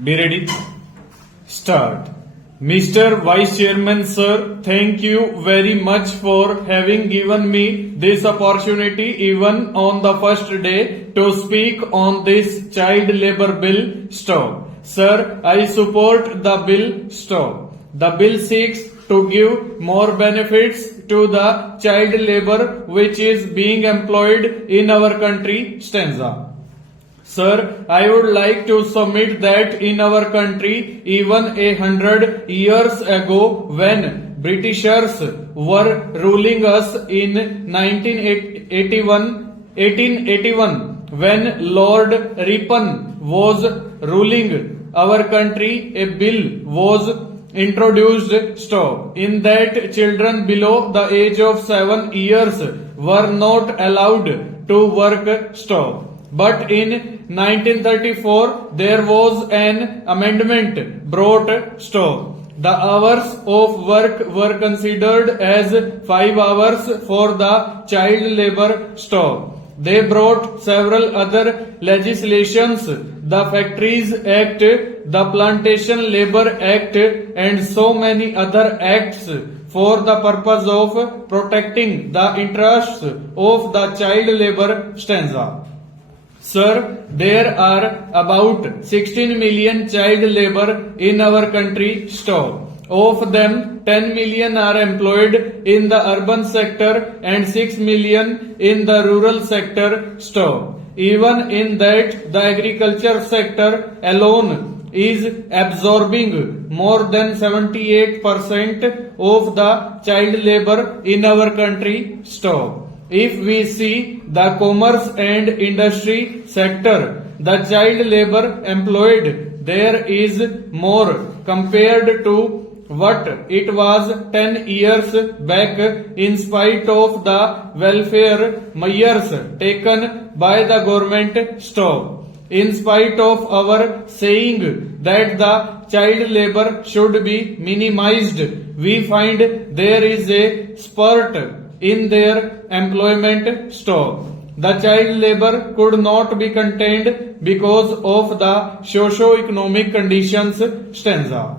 Be ready. Start. Mr. Vice Chairman Sir, thank you very much for having given me this opportunity even on the first day to speak on this child labor bill. Stop. Sir, I support the bill. Stop. The bill seeks to give more benefits to the child labor which is being employed in our country. Stanza. Sir, I would like to submit that in our country, even 100 years ago, when Britishers were ruling us in 1881, when Lord Ripon was ruling our country, a bill was introduced. Stop. In that children below the age of 7 years were not allowed to work. Stop. But in 1934, there was an amendment brought. Stop. The hours of work were considered as 5 hours for the child labor. Stop. They brought several other legislations, the Factories Act, the Plantation Labor Act, and so many other acts for the purpose of protecting the interests of the child labor. Stanza. Sir, there are about 16 million child labor in our country. Stop. Of them, 10 million are employed in the urban sector and 6 million in the rural sector. Stop. Even in that, the agriculture sector alone is absorbing more than 78% of the child labor in our country. Stop. If we see the commerce and industry sector, the child labor employed there is more compared to what it was 10 years back, in spite of the welfare measures taken by the government. Stop. In spite of our saying that the child labor should be minimized, we find there is a spurt in their employment. Stop. The child labor could not be contained because of the socio-economic conditions. Stanza.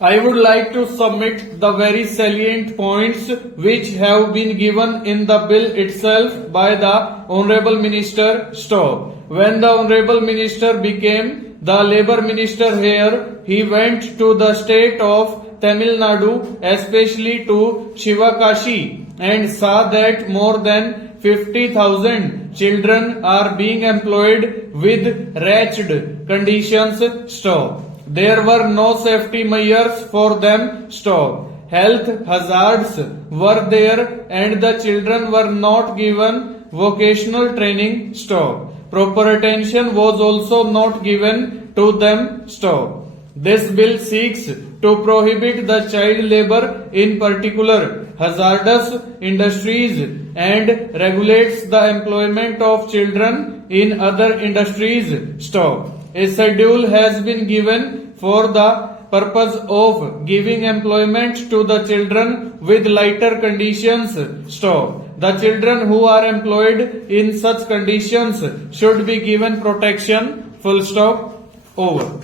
I would like to submit the very salient points which have been given in the bill itself by the Honorable Minister. Stop. When the Honorable Minister became the Labour Minister here, he went to the state of Tamil Nadu, especially to Shivakashi, and saw that more than 50,000 children are being employed with wretched conditions. Stop. There were no safety measures for them. Stop. Health hazards were there and the children were not given vocational training. Stop. Proper attention was also not given to them. Stop. This bill seeks to prohibit the child labor, in particular hazardous industries, and regulates the employment of children in other industries. Stop. A schedule has been given for the purpose of giving employment to the children with lighter conditions. Stop. The children who are employed in such conditions should be given protection. Full stop. Over.